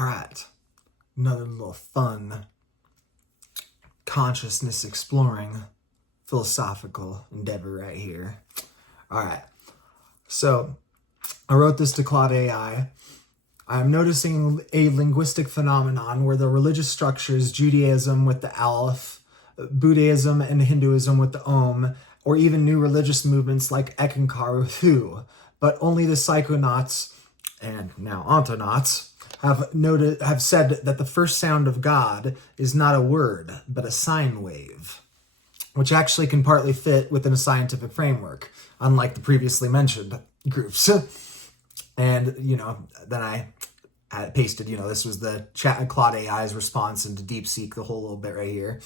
All right, another little fun consciousness exploring philosophical endeavor right here. All right, so I wrote this to Claude AI. I'm noticing a linguistic phenomenon where the religious structures, Judaism with the aleph, Buddhism and Hinduism with the om, or even new religious movements like Eckankar with who, but only the Psychonauts and now Ontonauts have said that the first sound of God is not a word, but a sine wave, which actually can partly fit within a scientific framework, unlike the previously mentioned groups. And, then I had pasted, this was the Claude AI's response into DeepSeek, the whole little bit right here.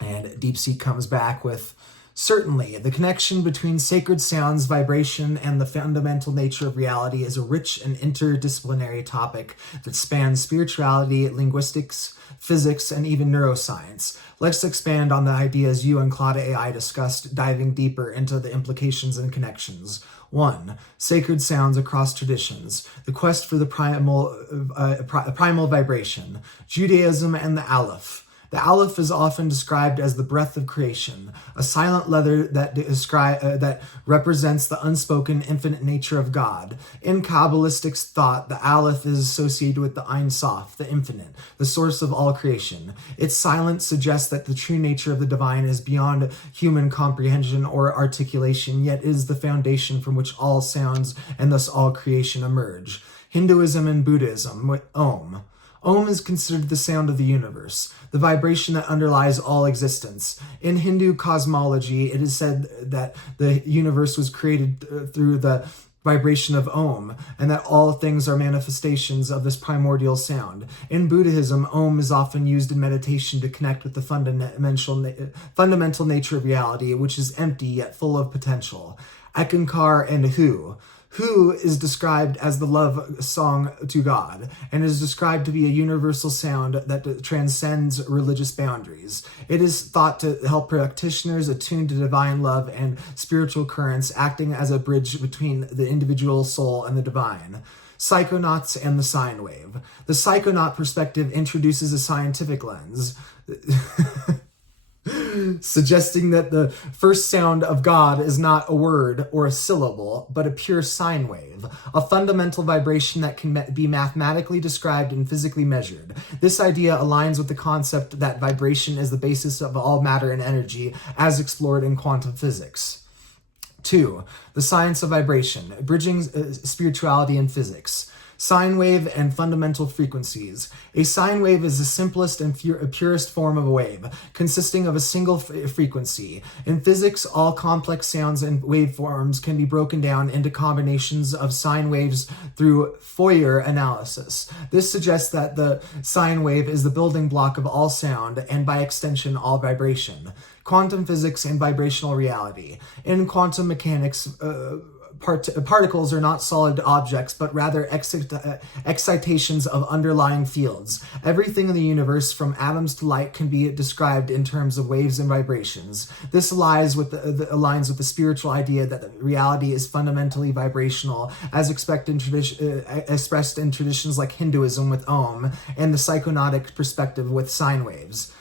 And DeepSeek comes back with, certainly, the connection between sacred sounds, vibration, and the fundamental nature of reality is a rich and interdisciplinary topic that spans spirituality, linguistics, physics, and even neuroscience. Let's expand on the ideas you and Claude AI discussed, diving deeper into the implications and connections. 1. Sacred sounds across traditions. The quest for the primal vibration. Judaism and the aleph. The aleph is often described as the breath of creation, a silent letter that represents the unspoken infinite nature of God. In Kabbalistic thought, the aleph is associated with the Ein Sof, the infinite, the source of all creation. Its silence suggests that the true nature of the divine is beyond human comprehension or articulation, yet is the foundation from which all sounds and thus all creation emerge. Hinduism and Buddhism with Om. Om is considered the sound of the universe, the vibration that underlies all existence. In Hindu cosmology, it is said that the universe was created through the vibration of Om, and that all things are manifestations of this primordial sound. In Buddhism, Om is often used in meditation to connect with the fundamental nature of reality, which is empty yet full of potential. Eckankar and Who. Who is described as the love song to God, and is described to be a universal sound that transcends religious boundaries. It is thought to help practitioners attune to divine love and spiritual currents, acting as a bridge between the individual soul and the divine. Psychonauts and the sine wave. The Psychonaut perspective introduces a scientific lens, suggesting that the first sound of God is not a word or a syllable, but a pure sine wave, a fundamental vibration that can be mathematically described and physically measured. This idea aligns with the concept that vibration is the basis of all matter and energy, as explored in quantum physics. 2. The science of vibration, bridging spirituality and physics. Sine wave and fundamental frequencies. A sine wave is the simplest and purest form of a wave, consisting of a single frequency. In physics, all complex sounds and waveforms can be broken down into combinations of sine waves through Fourier analysis. This suggests that the sine wave is the building block of all sound, and by extension, all vibration. Quantum physics and vibrational reality. In quantum mechanics, particles are not solid objects, but rather excitations of underlying fields. Everything in the universe, from atoms to light, can be described in terms of waves and vibrations. This aligns with the spiritual idea that reality is fundamentally vibrational, as expressed in traditions like Hinduism with Om, and the psychonautic perspective with sine waves.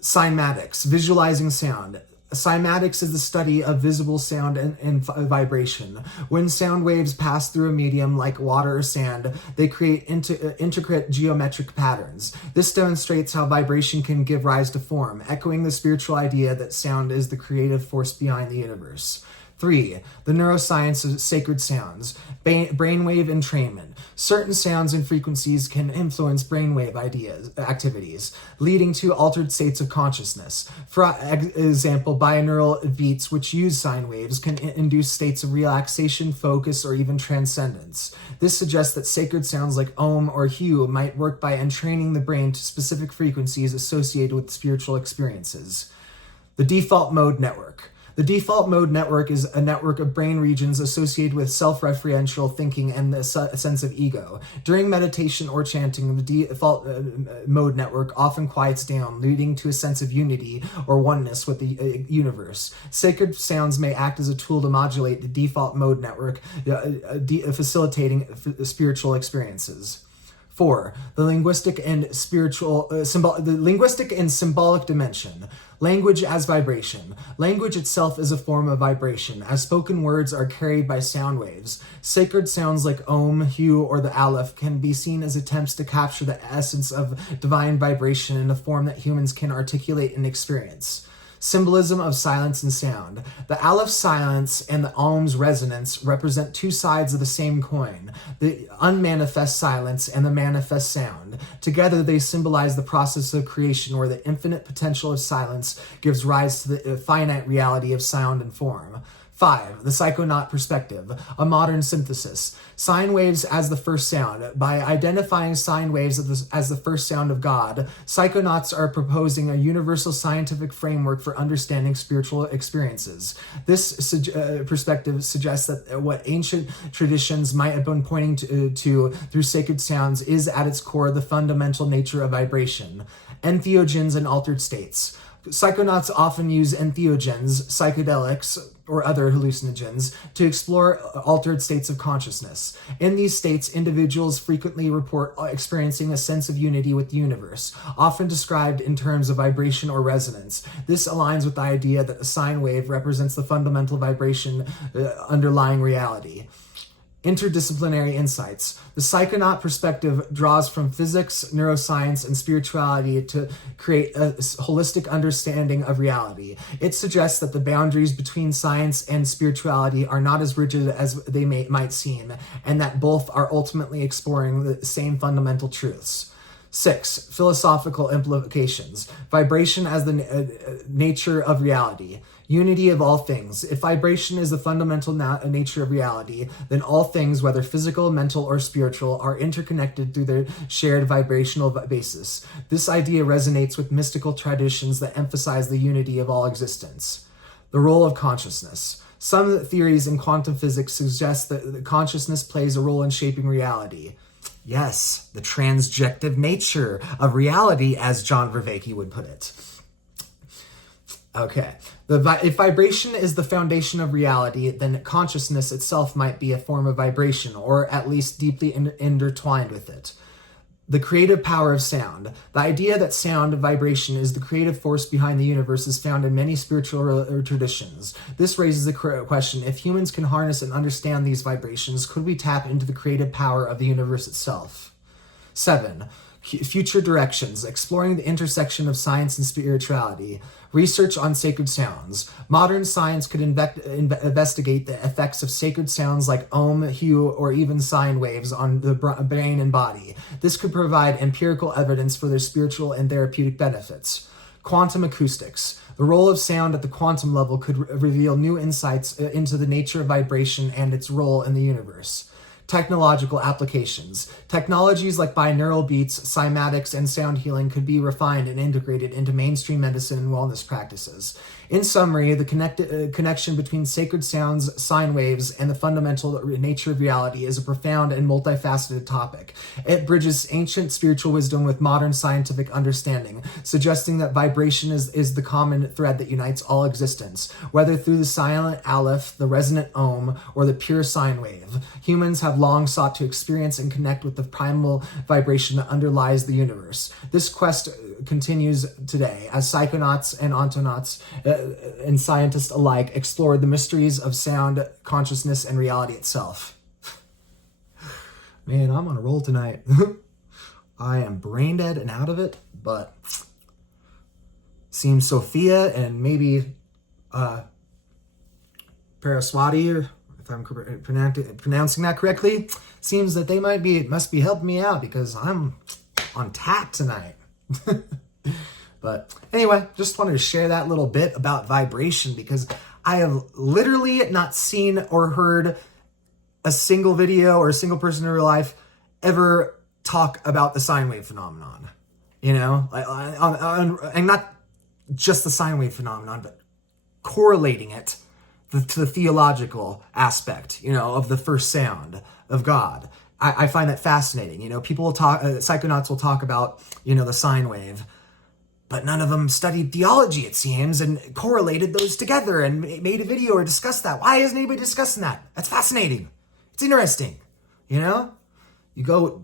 Cymatics, visualizing sound. Cymatics is the study of visible sound and vibration. When sound waves pass through a medium like water or sand, they create intricate geometric patterns. This demonstrates how vibration can give rise to form, echoing the spiritual idea that sound is the creative force behind the universe. 3. The neuroscience of sacred sounds. Brainwave entrainment. Certain sounds and frequencies can influence brainwave activities, leading to altered states of consciousness. For example, binaural beats, which use sine waves, can induce states of relaxation, focus, or even transcendence. This suggests that sacred sounds like Om or Hu might work by entraining the brain to specific frequencies associated with spiritual experiences. The default mode network. The default mode network is a network of brain regions associated with self-referential thinking and a sense of ego. During meditation or chanting, the default mode network often quiets down, leading to a sense of unity or oneness with the universe. Sacred sounds may act as a tool to modulate the default mode network, facilitating spiritual experiences. 4. The linguistic and symbolic dimension. Language as vibration. Language itself is a form of vibration, as spoken words are carried by sound waves. Sacred sounds like Om, Hu, or the aleph can be seen as attempts to capture the essence of divine vibration in a form that humans can articulate and experience. Symbolism of silence and sound. The aleph's silence and the om's resonance represent two sides of the same coin, the unmanifest silence and the manifest sound. Together they symbolize the process of creation where the infinite potential of silence gives rise to the finite reality of sound and form. 5. The Psychonaut perspective, a modern synthesis. Sine waves as the first sound. By identifying sine waves as the first sound of God, psychonauts are proposing a universal scientific framework for understanding spiritual experiences. This perspective suggests that what ancient traditions might have been pointing to through sacred sounds is at its core the fundamental nature of vibration. Entheogens and altered states. Psychonauts often use entheogens, psychedelics, or other hallucinogens to explore altered states of consciousness. In these states, individuals frequently report experiencing a sense of unity with the universe, often described in terms of vibration or resonance. This aligns with the idea that a sine wave represents the fundamental vibration underlying reality. Interdisciplinary insights. The Psychonaut perspective draws from physics, neuroscience, and spirituality to create a holistic understanding of reality. It suggests that the boundaries between science and spirituality are not as rigid as they might seem, and that both are ultimately exploring the same fundamental truths. 6. Philosophical implications. Vibration as the nature of reality. Unity of all things. If vibration is the fundamental nature of reality, then all things, whether physical, mental, or spiritual, are interconnected through their shared vibrational basis. This idea resonates with mystical traditions that emphasize the unity of all existence. The role of consciousness. Some theories in quantum physics suggest that consciousness plays a role in shaping reality. Yes, the transjective nature of reality, as John Vervaeke would put it. Okay, if vibration is the foundation of reality, then consciousness itself might be a form of vibration, or at least deeply intertwined with it. The creative power of sound. The idea that sound, vibration, is the creative force behind the universe is found in many spiritual traditions. This raises the question, if humans can harness and understand these vibrations, could we tap into the creative power of the universe itself? 7. Future directions, exploring the intersection of science and spirituality. Research on sacred sounds. Modern science could investigate the effects of sacred sounds like Om, Hu, or even sine waves on the brain and body. This could provide empirical evidence for their spiritual and therapeutic benefits. Quantum acoustics. The role of sound at the quantum level could reveal new insights into the nature of vibration and its role in the universe. Technological applications. Technologies like binaural beats, cymatics, and sound healing could be refined and integrated into mainstream medicine and wellness practices. In summary, the connection between sacred sounds, sine waves, and the fundamental nature of reality is a profound and multifaceted topic. It bridges ancient spiritual wisdom with modern scientific understanding, suggesting that vibration is the common thread that unites all existence. Whether through the silent aleph, the resonant om, or the pure sine wave, humans have long sought to experience and connect with the primal vibration that underlies the universe. This quest continues today as psychonauts and ontonauts and scientists alike explore the mysteries of sound, consciousness, and reality itself. Man, I'm on a roll tonight. I am brain dead and out of it, but seems Sophia and maybe Paraswati, if I'm pronouncing that correctly, seems that they must be helping me out because I'm on tap tonight. But anyway, just wanted to share that little bit about vibration because I have literally not seen or heard a single video or a single person in real life ever talk about the sine wave phenomenon. You know, and not just the sine wave phenomenon, but correlating it to the theological aspect, you know, of the first sound of God. I find that fascinating. You know, people will talk, psychonauts will talk about, you know, the sine wave, but none of them studied theology, it seems, and correlated those together and made a video or discussed that. Why isn't anybody discussing that? That's fascinating. It's interesting. You know, you go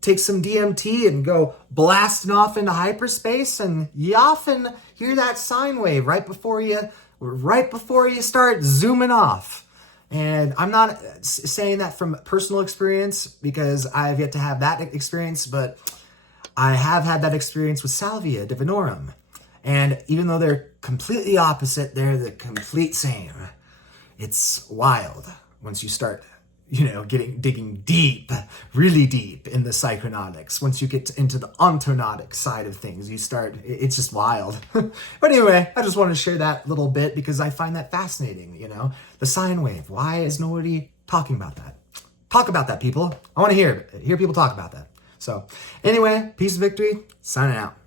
take some DMT and go blasting off into hyperspace, and you often hear that sine wave right before you start zooming off. And I'm not saying that from personal experience because I've yet to have that experience, but I have had that experience with salvia divinorum. And even though they're completely opposite, they're the complete same. It's wild once you start, digging deep, really deep in the psychonautics. Once you get into the ontonautic side of things, it's just wild. But anyway, I just wanted to share that little bit because I find that fascinating, the sine wave. Why is nobody talking about that? Talk about that, people. I want to hear people talk about that. So anyway, peace and victory, signing out.